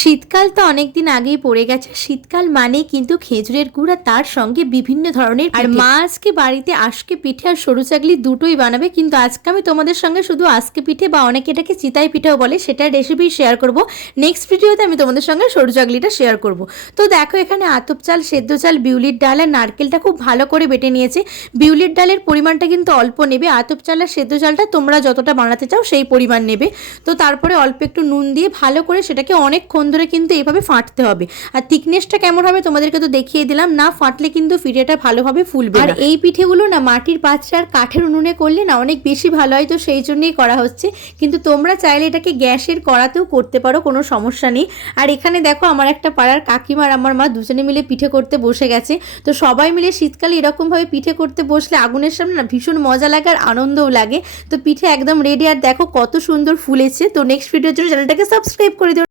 শীতকাল তো অনেকদিন আগেই পড়ে গেছে। শীতকাল মানেই কিন্তু খেজুরের গুড় আর তার সঙ্গে বিভিন্ন ধরনের আর মা আজকে বাড়িতে আজকে পিঠে আর সরু চাকলি দুটোই বানাবে, কিন্তু আজকে আমি তোমাদের সঙ্গে শুধু আজকে পিঠে বা অনেকে এটাকে চিতাই পিঠাও বলে সেটার রেসিপি শেয়ার করব। নেক্সট ভিডিওতে আমি তোমাদের সঙ্গে সরু চাকলিটা শেয়ার করব। তো দেখো এখানে আতপ চাল, সেদ্ধ চাল, বিউলির ডাল আর নারকেলটা খুব ভালো করে বেটে নিয়েছে। বিউলির ডালের পরিমাণটা কিন্তু অল্প নেবে, আতপ চাল আর সেদ্ধ চালটা তোমরা যতটা বানাতে চাও সেই পরিমাণ নেবে। তো তারপরে অল্প একটু নুন দিয়ে ভালো করে সেটাকে অনেকক্ষণ ধরে কিন্তু এইভাবে ফাটতে হবে। আর থিকনেসটা কেমন হবে তোমাদেরকে তো দেখিয়ে দিলাম, না ফাটলে কিন্তু পিঠেটা ভালোভাবে ফুলবে না। আর এই পিঠেগুলো না মাটির পাত্রে আর কাঠের উনুনে করলে না অনেক বেশি ভালো হয়, তো সেই জন্যই করা হচ্ছে। কিন্তু তোমরা চাইলে এটাকে গ্যাসের কড়াতেও করতে পারো, কোনো সমস্যা নেই। আর এখানে দেখো আমার একটা পাড়ার কাকিমা আর আমার মা দুজনে মিলে পিঠে করতে বসে গেছে। তো সবাই মিলে শীতকালে এরকমভাবে পিঠে করতে বসলে আগুনের সামনে না ভীষণ মজা লাগে আর আনন্দও লাগে। তো পিঠে একদম রেডি, আর দেখো কত সুন্দর ফুলেছে। তো নেক্সট ভিডিওর জন্য চ্যানেলটাকে সাবস্ক্রাইব করে দিও।